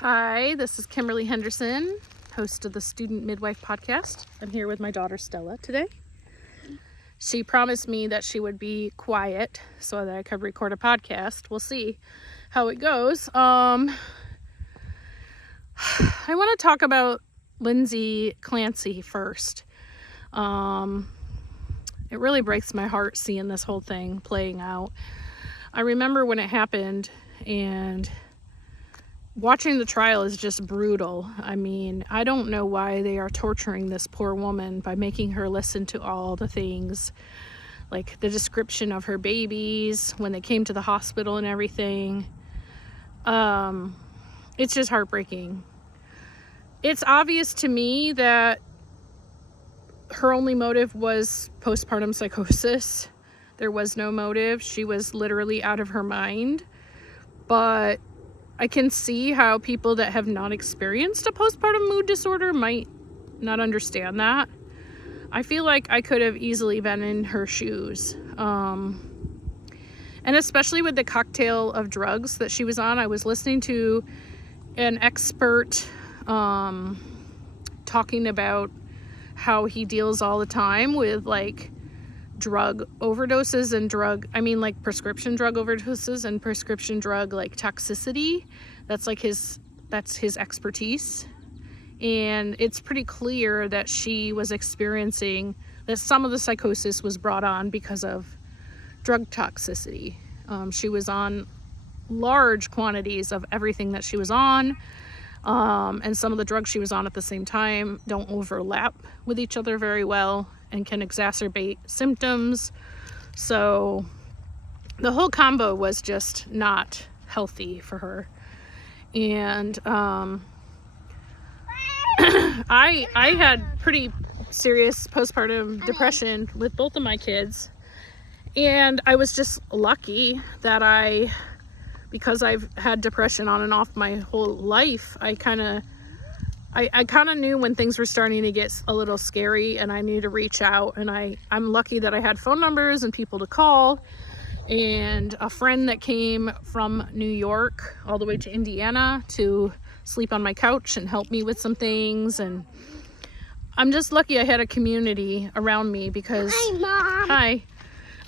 Hi, this is Kimberly Henderson, host of the Student Midwife Podcast. I'm here with my daughter Stella today. She promised me that she would be quiet so that I could record a podcast. We'll see how it goes. I want to talk about Lindsay Clancy first. It really breaks my heart seeing this whole thing playing out. I remember when it happened, and watching the trial is just brutal. I mean, I don't know why they are torturing this poor woman by making her listen to all the things, like the description of her babies when they came to the hospital and everything. It's just heartbreaking. It's obvious to me that her only motive was postpartum psychosis. There was no motive. She was literally out of her mind. But I can see how people that have not experienced a postpartum mood disorder might not understand that. I feel like I could have easily been in her shoes. And especially with the cocktail of drugs that she was on, I was listening to an expert talking about how he deals all the time with like drug overdoses and prescription drug overdoses and prescription drug like toxicity. That's his expertise. And it's pretty clear that she was experiencing that some of the psychosis was brought on because of drug toxicity. She was on large quantities of everything that she was on. And some of the drugs she was on at the same time don't overlap with each other very well and can exacerbate symptoms. So the whole combo was just not healthy for her. And I had pretty serious postpartum depression with both of my kids. And I was just lucky that because I've had depression on and off my whole life, I kind of knew when things were starting to get a little scary and I knew to reach out. And I'm lucky that I had phone numbers and people to call, and a friend that came from New York all the way to Indiana to sleep on my couch and help me with some things. And I'm just lucky I had a community around me because Hi, Mom. Hi.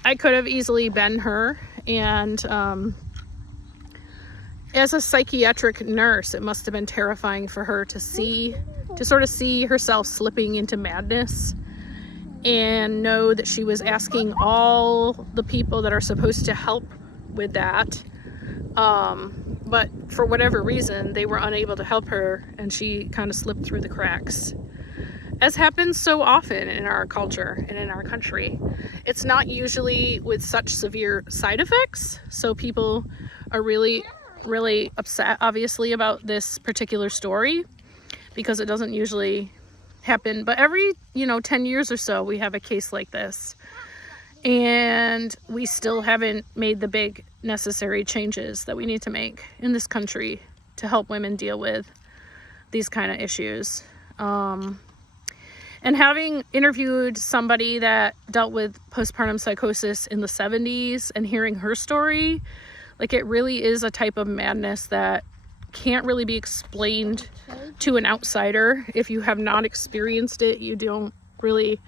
I could have easily been her. And as a psychiatric nurse, it must have been terrifying for her to sort of see herself slipping into madness and know that she was asking all the people that are supposed to help with that. But for whatever reason, they were unable to help her, and she kind of slipped through the cracks. As happens so often in our culture and in our country. It's not usually with such severe side effects, so people are really upset, obviously, about this particular story because it doesn't usually happen. But every 10 years or so we have a case like this, and we still haven't made the big necessary changes that we need to make in this country to help women deal with these kind of issues. And having interviewed somebody that dealt with postpartum psychosis in the 70s and hearing her story, like, it really is a type of madness that can't really be explained to an outsider. If you have not experienced it, you don't really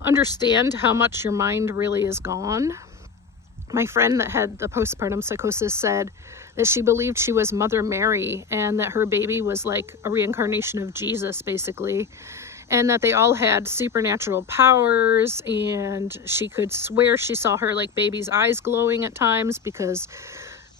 understand how much your mind really is gone. My friend that had the postpartum psychosis said that she believed she was Mother Mary and that her baby was like a reincarnation of Jesus, basically. And that they all had supernatural powers, and she could swear she saw her like baby's eyes glowing at times because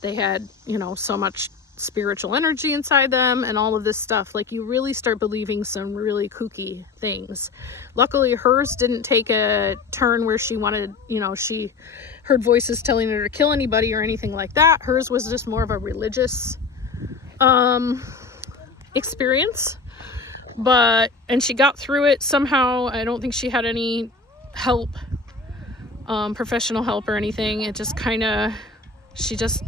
they had, so much spiritual energy inside them and all of this stuff. Like, you really start believing some really kooky things. Luckily, hers didn't take a turn where she wanted, she heard voices telling her to kill anybody or anything like that. Hers was just more of a religious experience. And she got through it somehow. I don't think she had any help, professional help or anything. It just she just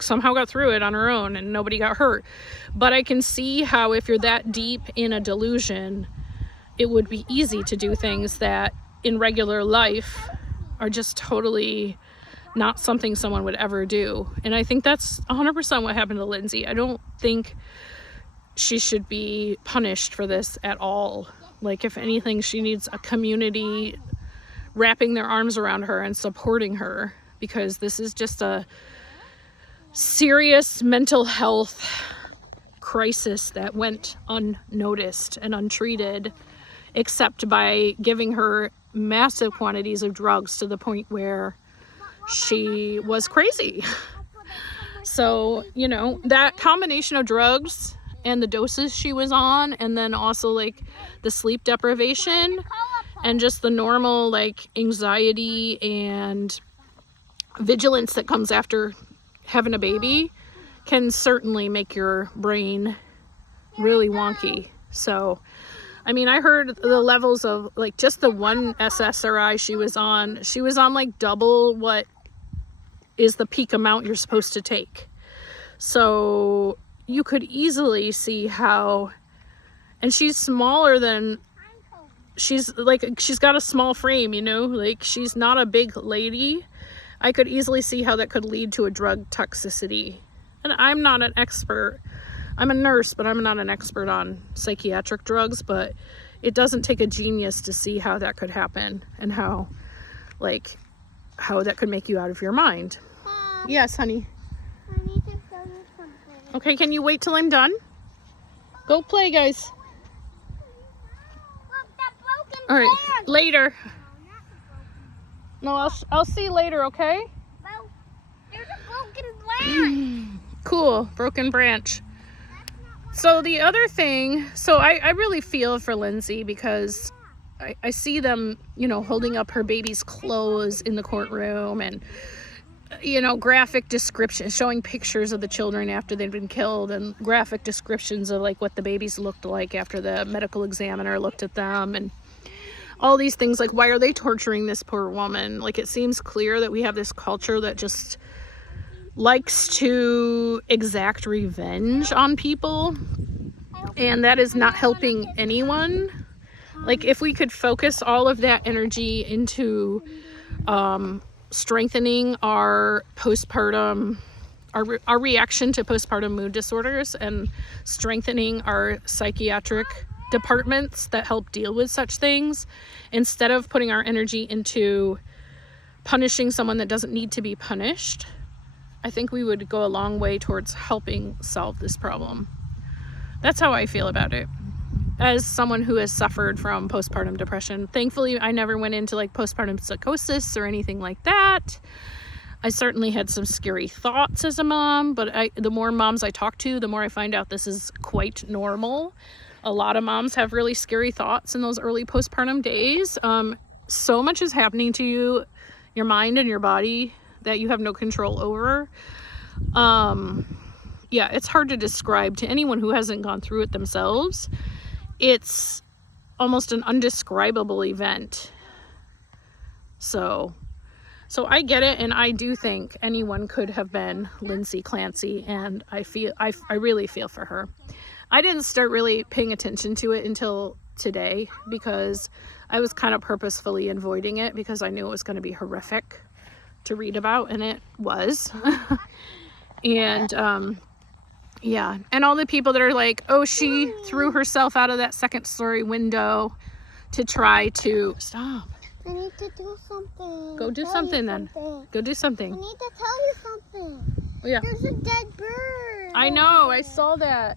somehow got through it on her own and nobody got hurt. But I can see how if you're that deep in a delusion, it would be easy to do things that in regular life are just totally not something someone would ever do. And I think that's 100% what happened to Lindsay. I don't think she should be punished for this at all. Like, if anything, she needs a community wrapping their arms around her and supporting her, because this is just a serious mental health crisis that went unnoticed and untreated, except by giving her massive quantities of drugs to the point where she was crazy. So, you know, that combination of drugs and the doses she was on, and then also like the sleep deprivation and just the normal like anxiety and vigilance that comes after having a baby, can certainly make your brain really wonky. So, I mean, I heard the levels of like just the one SSRI she was on like double what is the peak amount you're supposed to take. So you could easily see how, and she's smaller than, she's got a small frame, you know, like she's not a big lady. I could easily see how that could lead to a drug toxicity. And I'm not an expert. I'm a nurse, but I'm not an expert on psychiatric drugs, but it doesn't take a genius to see how that could happen and how that could make you out of your mind. Yes, honey. I need to go do something. Okay, can you wait till I'm done? Go play, guys. Look, that broken All right, branch. later. No, not the broken. No, I'll see you later, okay? Well, there's a broken branch. Cool, broken branch. That's not what So the other thing, so I really feel for Lindsay, because I see them, you know, holding up her baby's clothes in the courtroom, and, you know, graphic descriptions, showing pictures of the children after they'd been killed, and graphic descriptions of like what the babies looked like after the medical examiner looked at them, and all these things. Like, why are they torturing this poor woman? Like, it seems clear that we have this culture that just likes to exact revenge on people, and that is not helping anyone. Like, if we could focus all of that energy into strengthening our postpartum, our reaction to postpartum mood disorders, and strengthening our psychiatric departments that help deal with such things, instead of putting our energy into punishing someone that doesn't need to be punished, I think we would go a long way towards helping solve this problem. That's how I feel about it, as someone who has suffered from postpartum depression. Thankfully, I never went into like postpartum psychosis or anything like that. I certainly had some scary thoughts as a mom, but the more moms I talk to, the more I find out this is quite normal. A lot of moms have really scary thoughts in those early postpartum days. So much is happening to you, your mind and your body, that you have no control over. Yeah, it's hard to describe to anyone who hasn't gone through it themselves. It's almost an undescribable event. So I get it, and I do think anyone could have been Lindsay Clancy, and I really feel for her. I didn't start really paying attention to it until today, because I was kind of purposefully avoiding it because I knew it was going to be horrific to read about, and it was. And yeah, and all the people that are like, oh, she threw herself out of that second story window to try to stop. I need to do something. Go do something then. Go do I something. need to tell you something. Oh, yeah. There's a dead bird. I know, I saw that.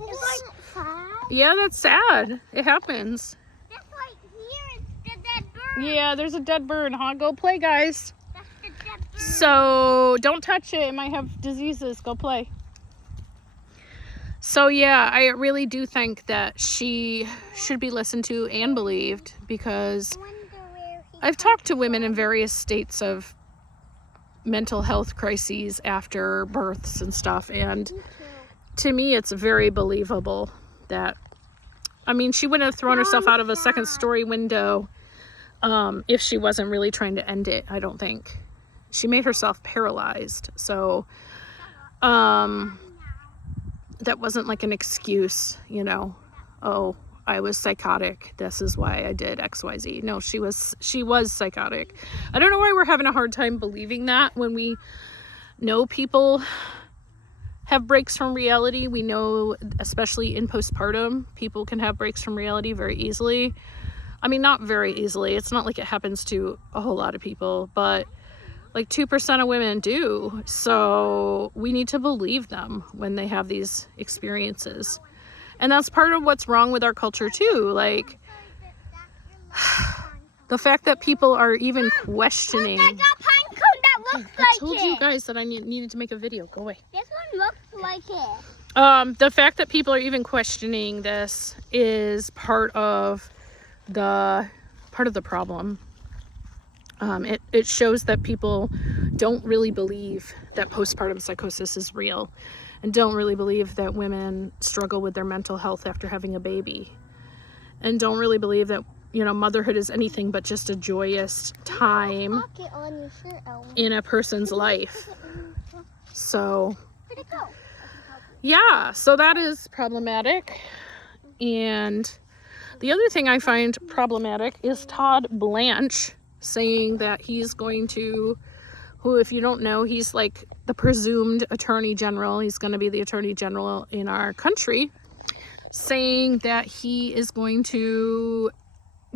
Isn't that sad? Yeah, that's sad. It happens. That's right here is the dead bird. Yeah, there's a dead bird, huh? Go play, guys. That's the dead bird. So don't touch it. It might have diseases. Go play. So yeah, I really do think that she should be listened to and believed, because I wonder where he I've talked to women in various states of mental health crises after births and stuff, and to me it's very believable that, I mean, she wouldn't have thrown herself out of a second story window if she wasn't really trying to end it. I don't think. She made herself paralyzed, so that wasn't like an excuse, you know, oh, I was psychotic, this is why I did XYZ. No, she was psychotic. I don't know why we're having a hard time believing that when we know people have breaks from reality. We know, especially in postpartum, people can have breaks from reality very easily. I mean, not very easily. It's not like it happens to a whole lot of people, but like 2% of women do. So we need to believe them when they have these experiences. And that's part of what's wrong with our culture too. Like, the fact that people are even questioning. I got pine cone that looks like it. I told you guys that I needed to make a video. Go away. This one looks like it. The fact that people are even questioning this is part of the problem. It shows that people don't really believe that postpartum psychosis is real, and don't really believe that women struggle with their mental health after having a baby, and don't really believe that, you know, motherhood is anything but just a joyous time in a person's life. So yeah, so that is problematic. And the other thing I find problematic is Todd Blanche saying that he's going to, who, if you don't know, he's like the presumed attorney general. He's going to be the attorney general in our country, saying that he is going to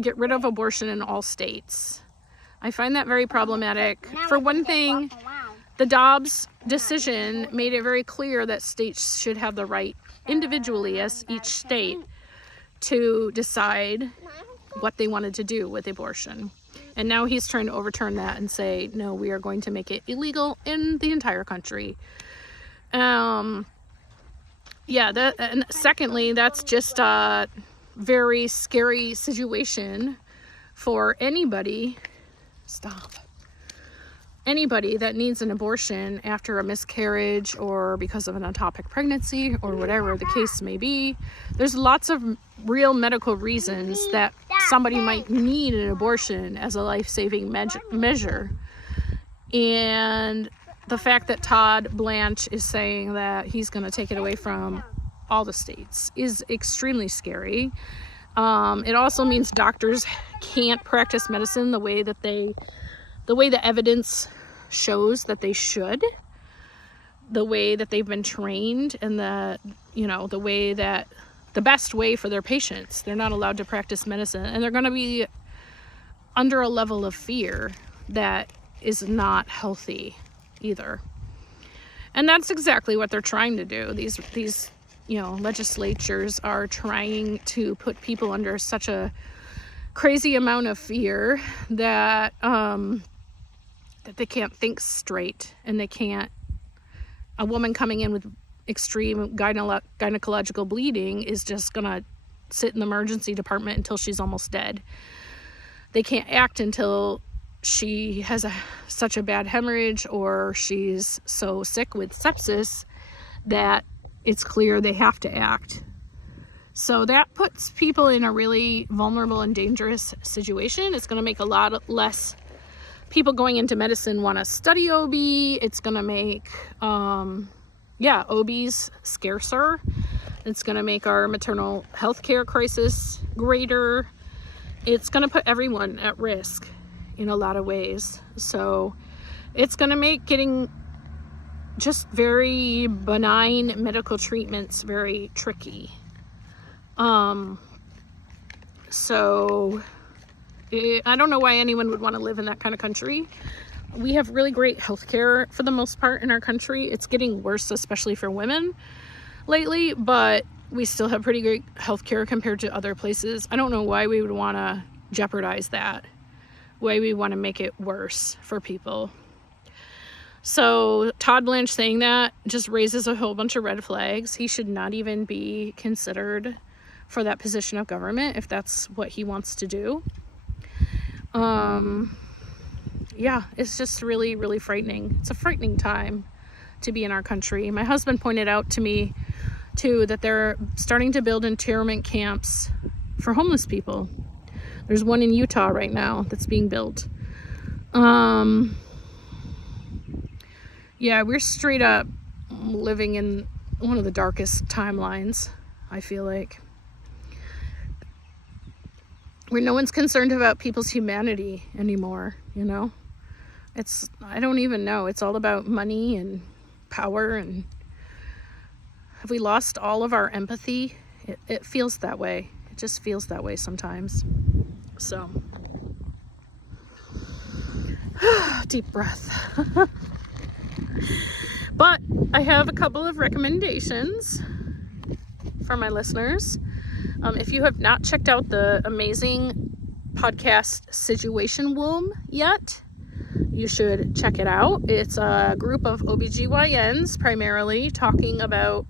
get rid of abortion in all states. I find that very problematic. For one thing, the Dobbs decision made it very clear that states should have the right individually, as each state, to decide what they wanted to do with abortion. And now he's trying to overturn that and say, no, we are going to make it illegal in the entire country. And secondly, that's just a very scary situation for anybody. Anybody that needs an abortion after a miscarriage or because of an ectopic pregnancy or whatever the case may be. There's lots of real medical reasons that somebody might need an abortion as a life-saving measure. And the fact that Todd Blanche is saying that he's going to take it away from all the states is extremely scary. It also means doctors can't practice medicine the way the evidence shows that they should, the way that they've been trained, and the way that the best way for their patients. They're not allowed to practice medicine, and they're going to be under a level of fear that is not healthy either. And that's exactly what they're trying to do. These legislatures are trying to put people under such a crazy amount of fear that that they can't think straight, and they can't. A woman coming in with extreme gynecological bleeding is just gonna sit in the emergency department until she's almost dead. They can't act until she has such a bad hemorrhage, or she's so sick with sepsis that it's clear they have to act. So that puts people in a really vulnerable and dangerous situation. It's going to make a lot less people going into medicine want to study OB. It's going to make, OBs scarcer. It's going to make our maternal health care crisis greater. It's going to put everyone at risk in a lot of ways. So it's going to make getting just very benign medical treatments very tricky. I don't know why anyone would want to live in that kind of country. We have really great healthcare for the most part in our country. It's getting worse, especially for women lately, but we still have pretty great healthcare compared to other places. I don't know why we would want to jeopardize that, why we want to make it worse for people. So Todd Blanche saying that just raises a whole bunch of red flags. He should not even be considered for that position of government if that's what he wants to do. It's just really, really frightening. It's a frightening time to be in our country. My husband pointed out to me too that they're starting to build internment camps for homeless people. There's one in Utah right now that's being built. We're straight up living in one of the darkest timelines, I feel like, where no one's concerned about people's humanity anymore, I don't even know. It's all about money and power, and Have we lost all of our empathy? It feels that way. It just feels that way sometimes. So, deep breath. But I have a couple of recommendations for my listeners. If you have not checked out the amazing podcast Situation Womb yet, you should check it out. It's a group of OBGYNs primarily talking about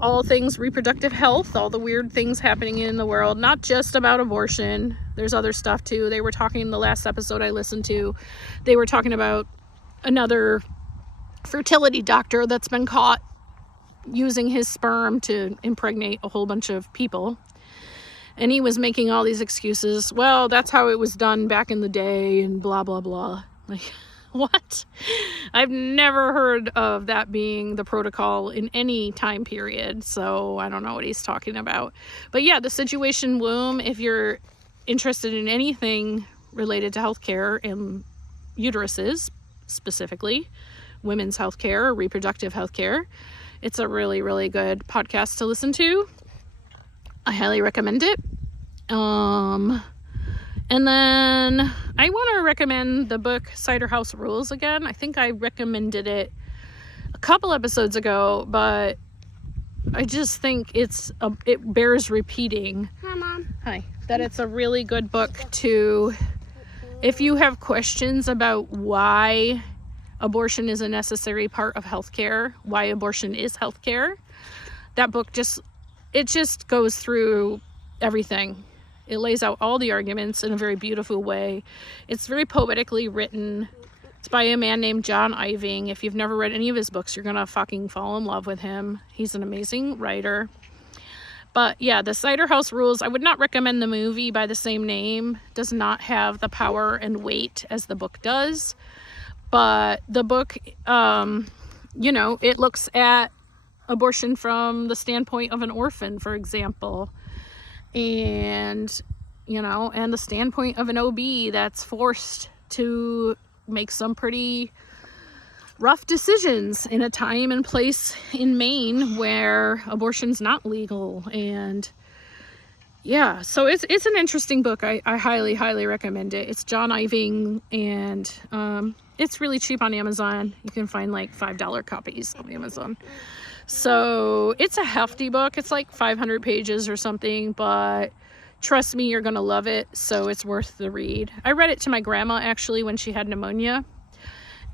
all things reproductive health, all the weird things happening in the world, not just about abortion. There's other stuff too. They were talking in the last episode I listened to, they were talking about another fertility doctor that's been caught using his sperm to impregnate a whole bunch of people. And he was making all these excuses. Well, that's how it was done back in the day and blah, blah, blah. Like, what? I've never heard of that being the protocol in any time period. So I don't know what he's talking about. But yeah, the Situation Womb, if you're interested in anything related to healthcare and uteruses, specifically women's healthcare, reproductive healthcare, it's a really, really good podcast to listen to. I highly recommend it. And then I want to recommend the book Cider House Rules again. I think I recommended it a couple episodes ago, but I just think it bears repeating. Hi, Mom. Hi. That it's a really good book to, if you have questions about why abortion is a necessary part of healthcare, why abortion is healthcare, that book just goes through everything. It lays out all the arguments in a very beautiful way. It's very poetically written. It's by a man named John Iving. If you've never read any of his books, you're gonna fucking fall in love with him. He's an amazing writer. But yeah, the Cider House Rules, I would not recommend the movie by the same name. It does not have the power and weight as the book does. But the book, it looks at abortion from the standpoint of an orphan, for example, and the standpoint of an OB that's forced to make some pretty rough decisions in a time and place in Maine where abortion's not legal. And yeah, so it's an interesting book. I highly, highly recommend it. It's John Iving, and it's really cheap on Amazon. You can find like $5 copies on Amazon. So it's a hefty book. It's like 500 pages or something, but trust me, you're going to love it. So it's worth the read. I read it to my grandma actually when she had pneumonia,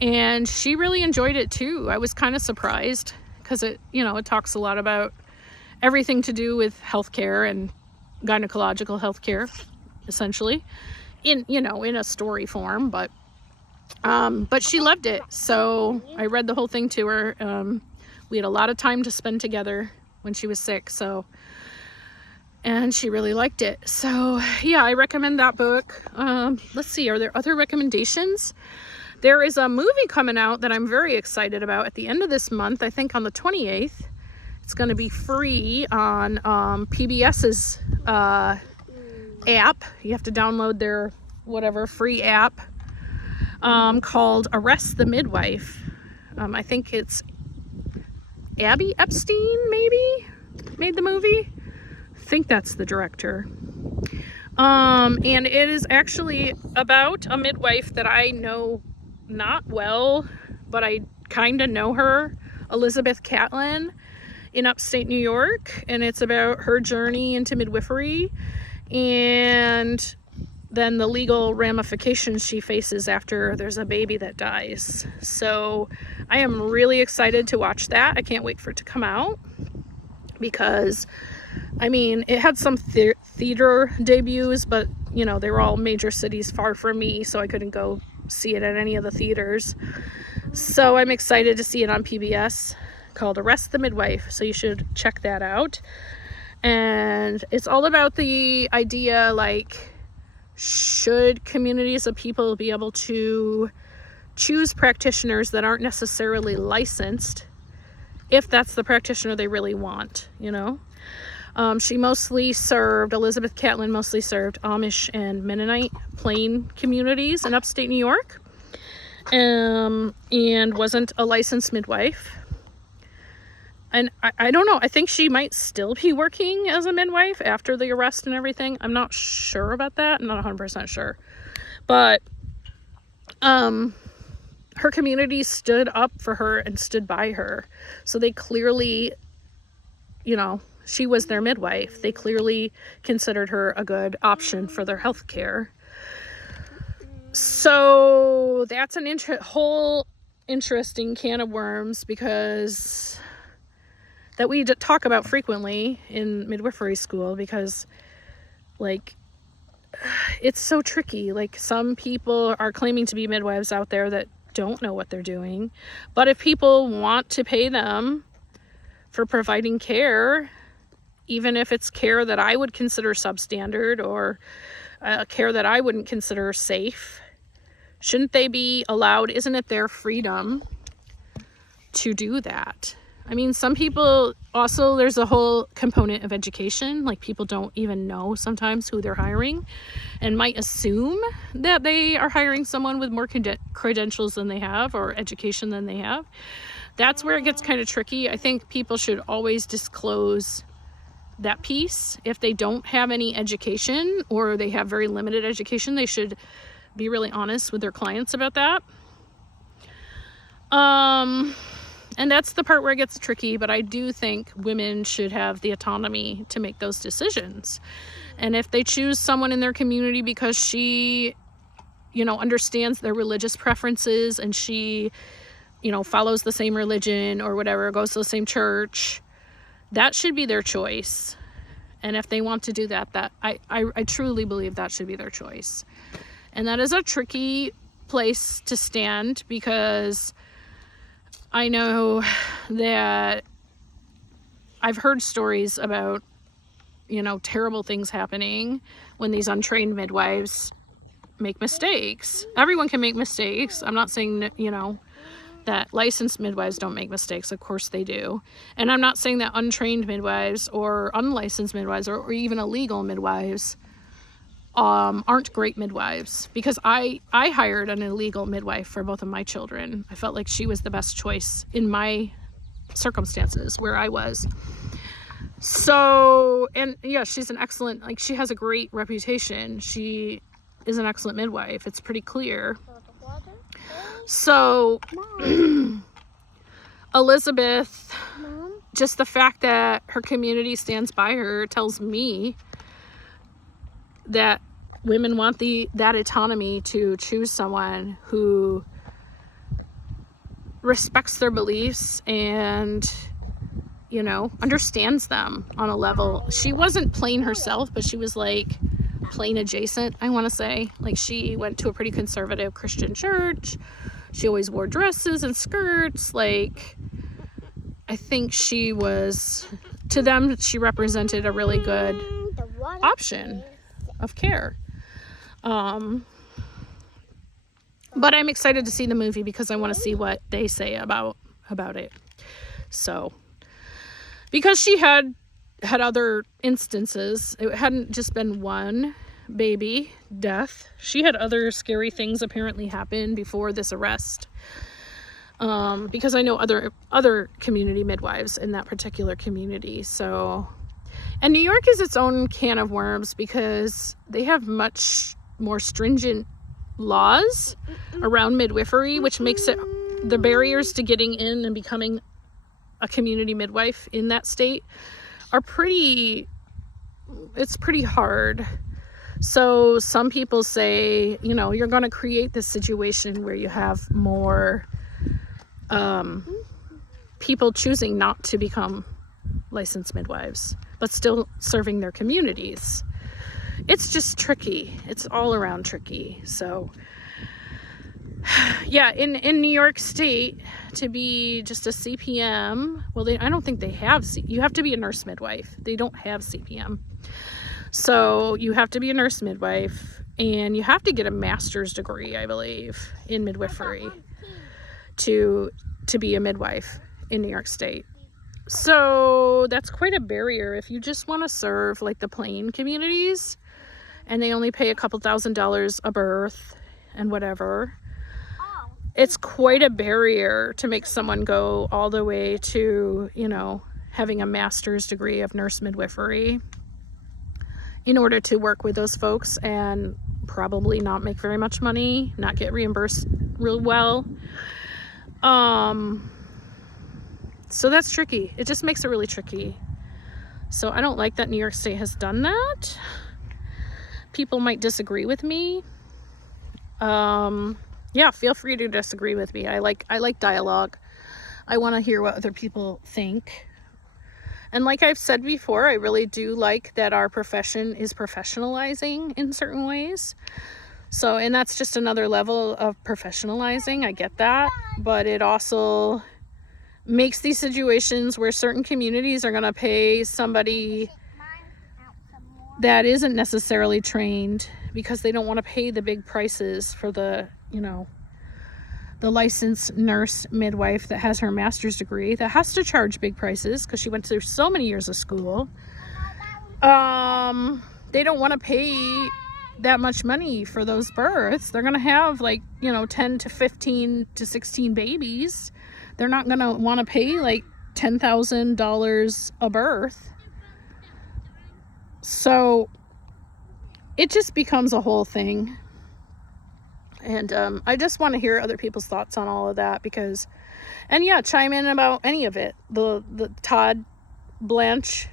and she really enjoyed it too. I was kind of surprised because it talks a lot about everything to do with healthcare and gynecological healthcare, essentially, in a story form, but she loved it. So I read the whole thing to her. We had a lot of time to spend together when she was sick, and she really liked it. So yeah, I recommend that book. Let's see, are there other recommendations? There is a movie coming out that I'm very excited about at the end of this month. I think on the 28th. It's going to be free on PBS's app. You have to download their free app called Arrest the Midwife. I think it's Abby Epstein maybe made the movie. I think that's the director. And it is actually about a midwife that I know not well, but I kind of know her, Elizabeth Catlin, in upstate New York, and it's about her journey into midwifery and then the legal ramifications she faces after there's a baby that dies. So I am really excited to watch that. I can't wait for it to come out because, it had some theater debuts, but, they were all major cities far from me, so I couldn't go see it at any of the theaters. So I'm excited to see it on PBS, called Arrest the Midwife. So you should check that out. And it's all about the idea, should communities of people be able to choose practitioners that aren't necessarily licensed if that's the practitioner they really want, Elizabeth Catlin mostly served Amish and Mennonite Plain communities in upstate New York, and wasn't a licensed midwife. And I don't know. I think she might still be working as a midwife after the arrest and everything. I'm not sure about that. I'm not 100% sure. But her community stood up for her and stood by her. So they clearly, you know, she was their midwife. They clearly considered her a good option for their health care. So that's an whole interesting can of worms, because that we talk about frequently in midwifery school, because like it's so tricky. Like, some people are claiming to be midwives out there that don't know what they're doing, but if people want to pay them for providing care, even if it's care that I would consider substandard or care that I wouldn't consider safe, shouldn't they be allowed? Isn't it their freedom to do that? I mean, some people also, there's a whole component of education. Like, people don't even know sometimes who they're hiring and might assume that they are hiring someone with more credentials than they have, or education than they have. That's where it gets kind of tricky. I think people should always disclose that piece. If they don't have any education, or they have very limited education, they should be really honest with their clients about that. And that's the part where it gets tricky, but I do think women should have the autonomy to make those decisions. And if they choose someone in their community because she, you know, understands their religious preferences, and she, you know, follows the same religion or whatever, goes to the same church, that should be their choice. And if they want to do that, I truly believe that should be their choice. And that is a tricky place to stand, because I know that I've heard stories about, you know, terrible things happening when these untrained midwives make mistakes. Everyone can make mistakes. I'm not saying that, you know, that licensed midwives don't make mistakes. Of course they do. And I'm not saying that untrained midwives or unlicensed midwives or even illegal midwives aren't great midwives, because I hired an illegal midwife for both of my children. I felt like she was the best choice in my circumstances where I was. So, and yeah, she's an excellent, like, she has a great reputation. She is an excellent midwife. It's pretty clear. So, Elizabeth, just the fact that her community stands by her tells me that women want that autonomy to choose someone who respects their beliefs and, you know, understands them on a level. She wasn't plain herself, but she was like plain adjacent, I want to say. Like, she went to a pretty conservative Christian church. She always wore dresses and skirts. Like, I think she was, to them, she represented a really good option of care. But I'm excited to see the movie, because I want to see what they say about it. So, because she had other instances, it hadn't just been one baby death. She had other scary things apparently happen before this arrest. Because I know other community midwives in that particular community. So, and New York is its own can of worms, because they have much more stringent laws around midwifery, which makes it, the barriers to getting in and becoming a community midwife in that state are it's pretty hard. So some people say, you know, you're going to create this situation where you have more people choosing not to become licensed midwives, but still serving their communities. It's just tricky. It's all around tricky. So, yeah, in New York State, to be just a CPM, well, I don't think they have, you have to be a nurse midwife. They don't have CPM. So you have to be a nurse midwife, and you have to get a master's degree, I believe, in midwifery to be a midwife in New York State. So that's quite a barrier if you just want to serve like the plain communities, and they only pay a couple $1,000s a birth and whatever. it's quite a barrier to make someone go all the way to, you know, having a master's degree of nurse midwifery in order to work with those folks and probably not make very much money, not get reimbursed real well. So that's tricky. It just makes it really tricky. So I don't like that New York State has done that. People might disagree with me. Yeah, feel free to disagree with me. I like dialogue. I want to hear what other people think. And like I've said before, I really do like that our profession is professionalizing in certain ways. So, and that's just another level of professionalizing. I get that. But it also makes these situations where certain communities are going to pay somebody that isn't necessarily trained because they don't want to pay the big prices for the, you know, the licensed nurse midwife that has her master's degree that has to charge big prices because she went through so many years of school. They don't want to pay that much money for those births. They're going to have like, you know, 10 to 15 to 16 babies. They're not going to want to pay like $10,000 a birth. So it just becomes a whole thing. And I just want to hear other people's thoughts on all of that because, and yeah, chime in about any of it. The Todd Blanche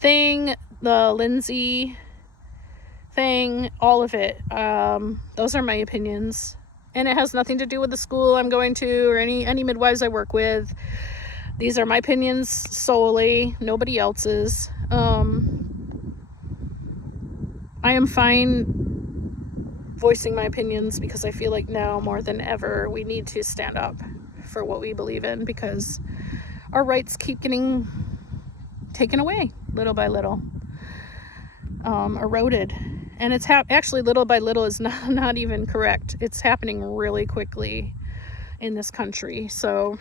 thing, the Lindsay thing, all of it. Those are my opinions. And it has nothing to do with the school I'm going to or any midwives I work with. These are my opinions solely, nobody else's. I am fine voicing my opinions because I feel like now more than ever we need to stand up for what we believe in because our rights keep getting taken away little by little, eroded. And it's actually little by little is not even correct. It's happening really quickly in this country. So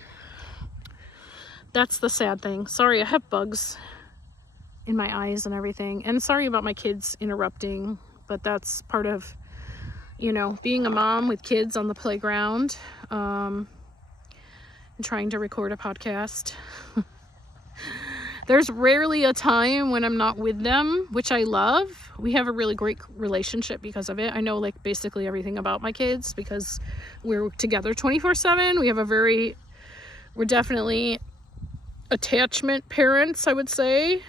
that's the sad thing. Sorry, I have bugs in my eyes and everything. And sorry about my kids interrupting, but that's part of, you know, being a mom with kids on the playground, and trying to record a podcast. There's rarely a time when I'm not with them, which I love. We have a really great relationship because of it. I know like basically everything about my kids because we're together 24/7. We're definitely attachment parents, I would say.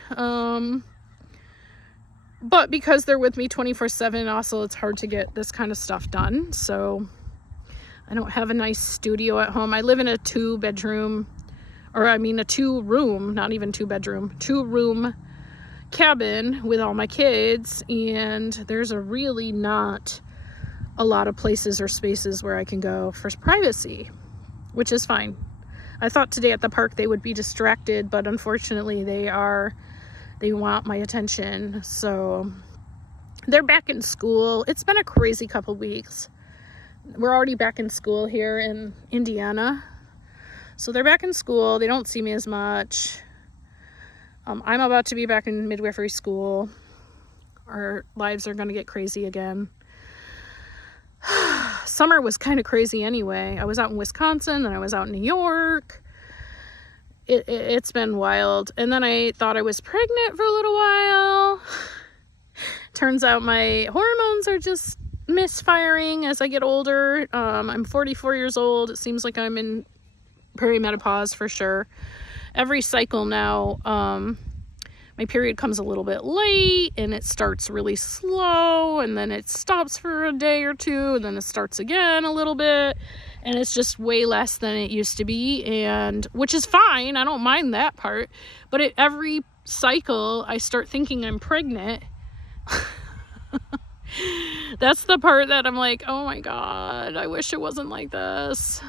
But because they're with me 24/7, also it's hard to get this kind of stuff done. So I don't have a nice studio at home. I live in a 2-room, not even 2-bedroom, 2-room cabin with all my kids. And there's really not a lot of places or spaces where I can go for privacy, which is fine. I thought today at the park they would be distracted, but unfortunately they want my attention. So they're back in school. It's been a crazy couple weeks. We're already back in school here in Indiana. So they're back in school. They don't see me as much. I'm about to be back in midwifery school. Our lives are going to get crazy again. Summer was kind of crazy anyway. I was out in Wisconsin and I was out in New York. It's been wild. And then I thought I was pregnant for a little while. Turns out my hormones are just misfiring as I get older. I'm 44 years old. It seems like I'm in perimenopause for sure. Every cycle now, my period comes a little bit late and it starts really slow and then it stops for a day or two and then it starts again a little bit. And it's just way less than it used to be, and which is fine. I don't mind that part. But at every cycle, I start thinking I'm pregnant. That's the part that I'm like, oh my God, I wish it wasn't like this.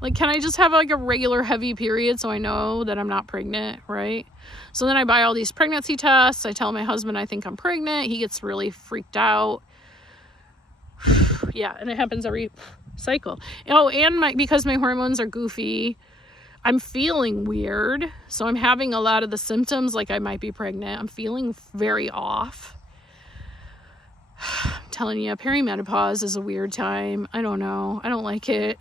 Like, can I just have like a regular heavy period so I know that I'm not pregnant, right? So then I buy all these pregnancy tests. I tell my husband I think I'm pregnant. He gets really freaked out. Yeah, and it happens every cycle. Oh, and because my hormones are goofy, I'm feeling weird. So I'm having a lot of the symptoms like I might be pregnant. I'm feeling very off. I'm telling you, perimenopause is a weird time. I don't know. I don't like it.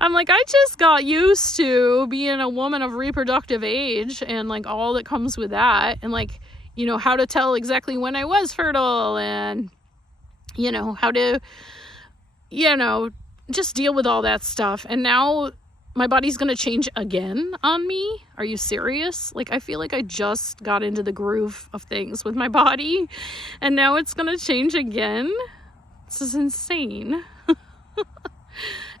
I'm like, I just got used to being a woman of reproductive age and like all that comes with that, and like, you know, how to tell exactly when I was fertile, and you know, how to, you know, just deal with all that stuff. And now my body's gonna change again on me. Are you serious? Like, I feel like I just got into the groove of things with my body, and now it's gonna change again. This is insane.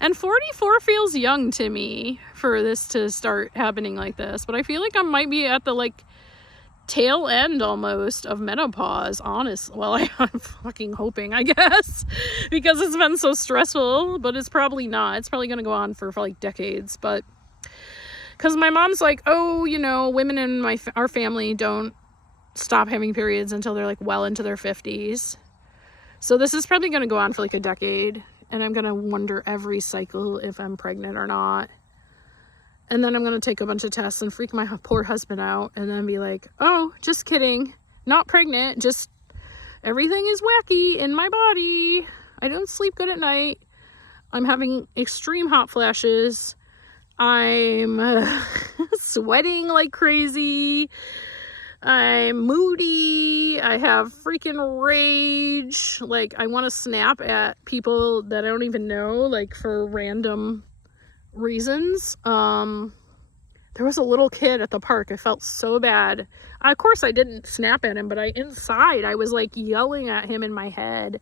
And 44 feels young to me for this to start happening like this, but I feel like I might be at the like tail end almost of menopause, honest. Well, I'm fucking hoping, I guess, because it's been so stressful, but it's probably not. It's probably gonna go on for like decades. But because my mom's like, oh, you know, women in our family don't stop having periods until they're like well into their 50s. So this is probably gonna go on for like a decade, and I'm gonna wonder every cycle if I'm pregnant or not. And then I'm going to take a bunch of tests and freak my poor husband out, and then be like, oh, just kidding. Not pregnant. Just everything is wacky in my body. I don't sleep good at night. I'm having extreme hot flashes. I'm sweating like crazy. I'm moody. I have freaking rage. Like, I want to snap at people that I don't even know, like for random reasons. There was a little kid at the park. I felt so bad. Of course I didn't snap at him, but inside I was like yelling at him in my head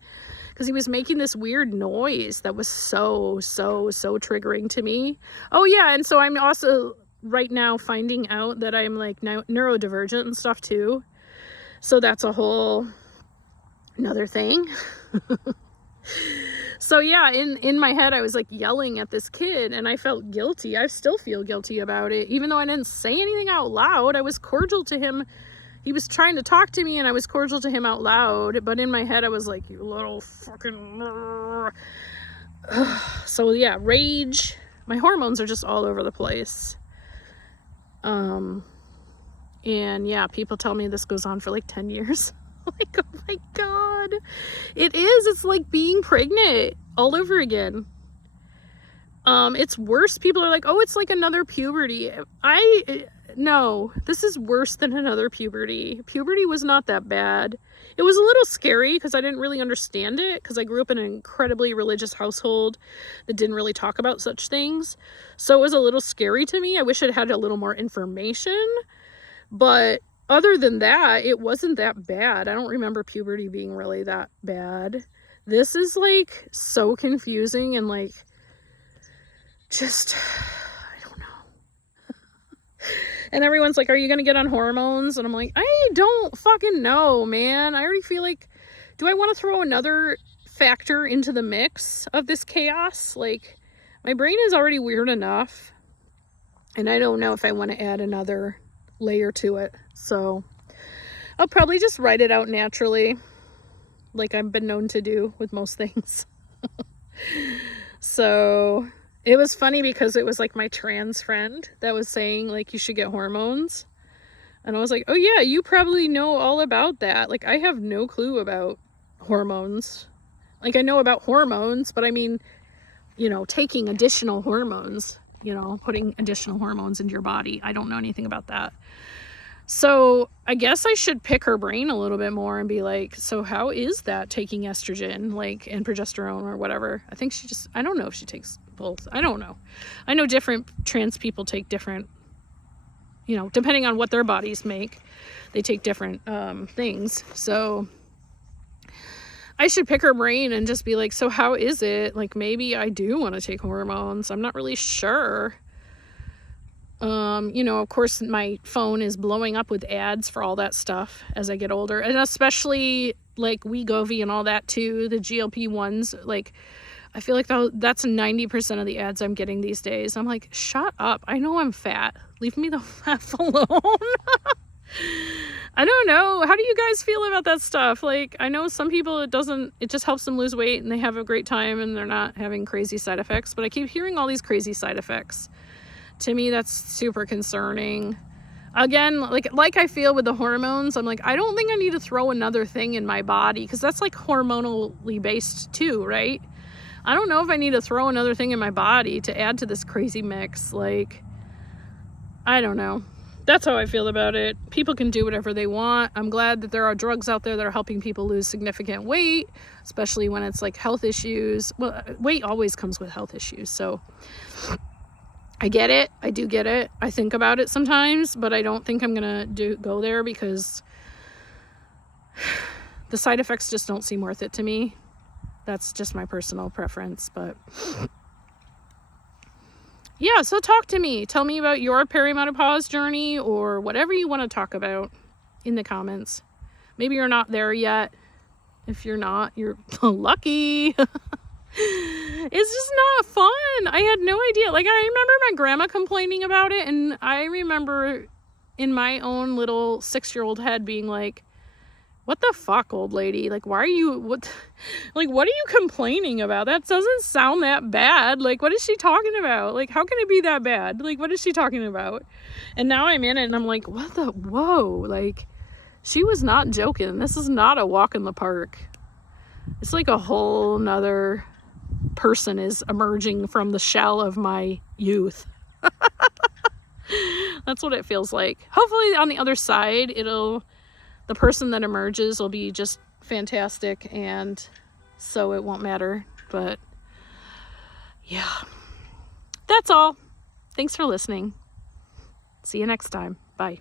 because he was making this weird noise that was so triggering to me. Oh yeah, and so I'm also right now finding out that I'm like neurodivergent and stuff too. So that's a whole another thing. So yeah, in my head, I was like yelling at this kid, and I felt guilty. I still feel guilty about it. Even though I didn't say anything out loud, I was cordial to him. He was trying to talk to me, and I was cordial to him out loud. But in my head, I was like, you little fucking... So yeah, rage. My hormones are just all over the place. And yeah, people tell me this goes on for like 10 years. Like, oh my God. It is. It's like being pregnant all over again. It's worse. People are like, oh, it's like another puberty. No, this is worse than another puberty. Puberty was not that bad. It was a little scary because I didn't really understand it, because I grew up in an incredibly religious household that didn't really talk about such things. So it was a little scary to me. I wish it had a little more information, but other than that, it wasn't that bad. I don't remember puberty being really that bad. This is like so confusing and like just, I don't know. And everyone's like, are you gonna get on hormones? And I'm like, I don't fucking know, man. I already feel like, do I want to throw another factor into the mix of this chaos? Like, my brain is already weird enough, and I don't know if I want to add another layer to it. So I'll probably just write it out naturally, like I've been known to do with most things. So it was funny because it was like my trans friend that was saying like you should get hormones, and I was like, oh yeah, you probably know all about that. Like, I have no clue about hormones. Like, I know about hormones, but I mean, you know, taking additional hormones, you know, putting additional hormones into your body. I don't know anything about that. So I guess I should pick her brain a little bit more and be like, so how is that taking estrogen, like, and progesterone or whatever? I think I don't know if she takes both. I don't know. I know different trans people take different, you know, depending on what their bodies make, they take different things. So I should pick her brain and just be like, so how is it? Like, maybe I do want to take hormones. I'm not really sure. You know, of course, my phone is blowing up with ads for all that stuff as I get older. And especially, like, Wegovy and all that, too. The GLP-1s, like, I feel like that's 90% of the ads I'm getting these days. I'm like, shut up. I know I'm fat. Leave me the F alone. I don't know. How do you guys feel about that stuff? Like, I know some people, it just helps them lose weight and they have a great time and they're not having crazy side effects. But I keep hearing all these crazy side effects. To me, that's super concerning. Again, like I feel with the hormones, I'm like, I don't think I need to throw another thing in my body, because that's like hormonally based too, right? I don't know if I need to throw another thing in my body to add to this crazy mix. Like, I don't know. That's how I feel about it. People can do whatever they want. I'm glad that there are drugs out there that are helping people lose significant weight, especially when it's like health issues. Well, weight always comes with health issues. So I get it. I do get it. I think about it sometimes, but I don't think I'm going to go there because the side effects just don't seem worth it to me. That's just my personal preference, but yeah, so talk to me. Tell me about your perimenopause journey or whatever you want to talk about in the comments. Maybe you're not there yet. If you're not, you're lucky. It's just not fun. I had no idea. Like, I remember my grandma complaining about it, and I remember in my own little 6-year-old head being like, what the fuck, old lady? Like, why are you, what are you complaining about? That doesn't sound that bad. Like, what is she talking about? Like, how can it be that bad? Like, what is she talking about? And now I'm in it and I'm like, whoa, like, she was not joking. This is not a walk in the park. It's like a whole nother person is emerging from the shell of my youth. That's what it feels like. Hopefully on the other side, the person that emerges will be just fantastic, and so it won't matter. But yeah, that's all. Thanks for listening. See you next time. Bye.